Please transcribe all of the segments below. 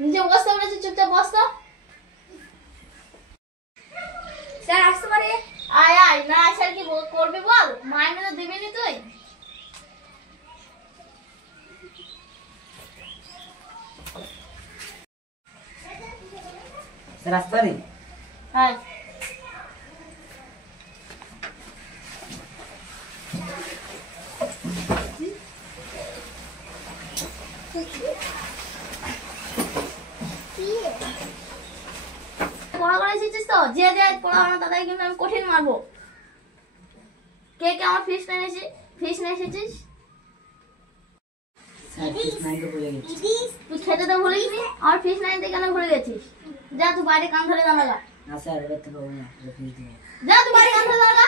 নিজে বসতে বলেছি, চুপচাপ বস তো। স্যার আসতে পারে? আয় আয়, না আসার কি করবি বল? মাইনে তো দিবি তুই। স্যার আসতে পারি? হ্যাঁ। পড়া করে এসেছিস তো? যে যে পড়াবো না তাদের কিন্তু আমি কঠিন মারবো। কে কে আমার ফিস নিয়ে এসেছিস? স্যার ফিস নাইতে ভুলে গেছি। তুই খেতে তো ভুলে গেছিস, আমার ফিস নাইতে কেন ভুলে গেছিস? যা তুই বাইরে কান ধরে দাঁড়া। না স্যার এবার থেকে হবে না, ফিস দেবো। যা তুই বাইরে কান ধরে দাঁড়া।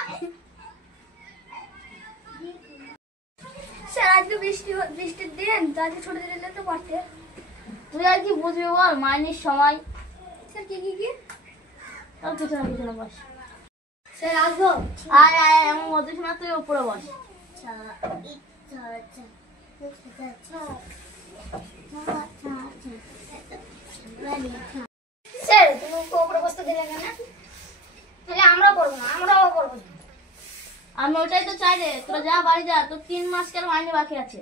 স্যার আজকে বৃষ্টির দিন, তো আজকে ছোট দিলে তো পারতে। তুই আর কি বুঝবি বল মাইনের সময়? স্যার কি তার পিছনে বস। স্যার আসবো? আয় আয় আয়, আমার মধ্যে শোনা, তুই উপরে বস। স্যার তুমি উপরে বসতে দিলে কেন? তাহলে আমরাও করবো না, আমরাও করবো না। আমি ওটাই তো চাই রে, তোরা যা বাড়ি যা, তোর 3 মাসের মাইনে বাকি আছে।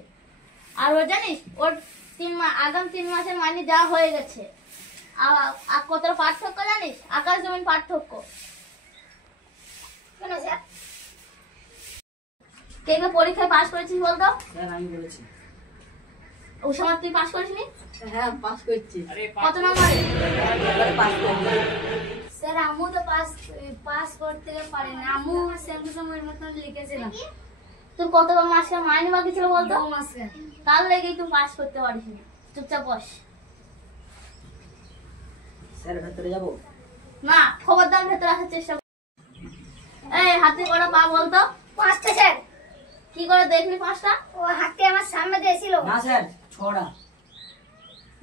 আর ও জানিস ওর 3 মাস, আগাম 3 মাসের মাইনে দেওয়া হয়ে গেছে। আর কতটা পার্থক্য জানিস? আকাশ জমিন পার্থক্য। কেন স্যার? কে কে পরীক্ষায় পাস করেছিস বলতো? স্যার আমি বলেছি। ওই সময় তুই পাস করিসনি? হ্যাঁ পাস করছি। কত নম্বরে? পাস করছি। স্যার আমু তো পাস করতে পারি না, আমু সেমসমের মতন লিখেছিলাম। তোর কত মাসের মাইনে বাকি ছিল বলতো? 2 মাসে। তার লেগেই তুই পাস করতে পারিসনি। চুপচাপ বস। স্যার ভেতরে যাবো? না, খবরদার ভেতরে আসার চেষ্টা কর। এই হাতে কটা পা বলতো? 5টা স্যার। কি করে দেখলি 5টা? ও হাতে আমার সামনে দিয়েছিল। না স্যার 6টা।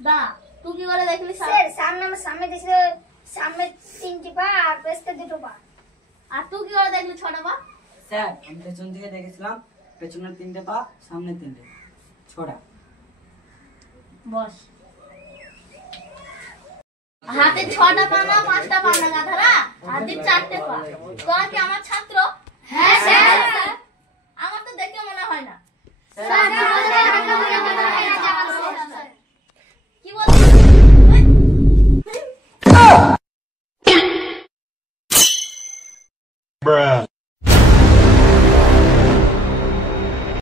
দা, তুই কি করে দেখলি? স্যার সামনে আমার সামনে দিয়েছিল, সামনে 3টি পা আর পেছনে 2টো পা। আর তুই কি করে দেখলি 6টা পা? স্যার আমি পেছন থেকে দেখেছিলাম, পেছনের 3টে পা, সামনে 3টে, 6টা। বস। হাতে 6টা পা না 5টা পা না গাধারা, হাতে 4টে পা। তোরা কি আমার ছাত্র? হ্যাঁ স্যার। আমার তো দেখে মনে হয় না। স্যার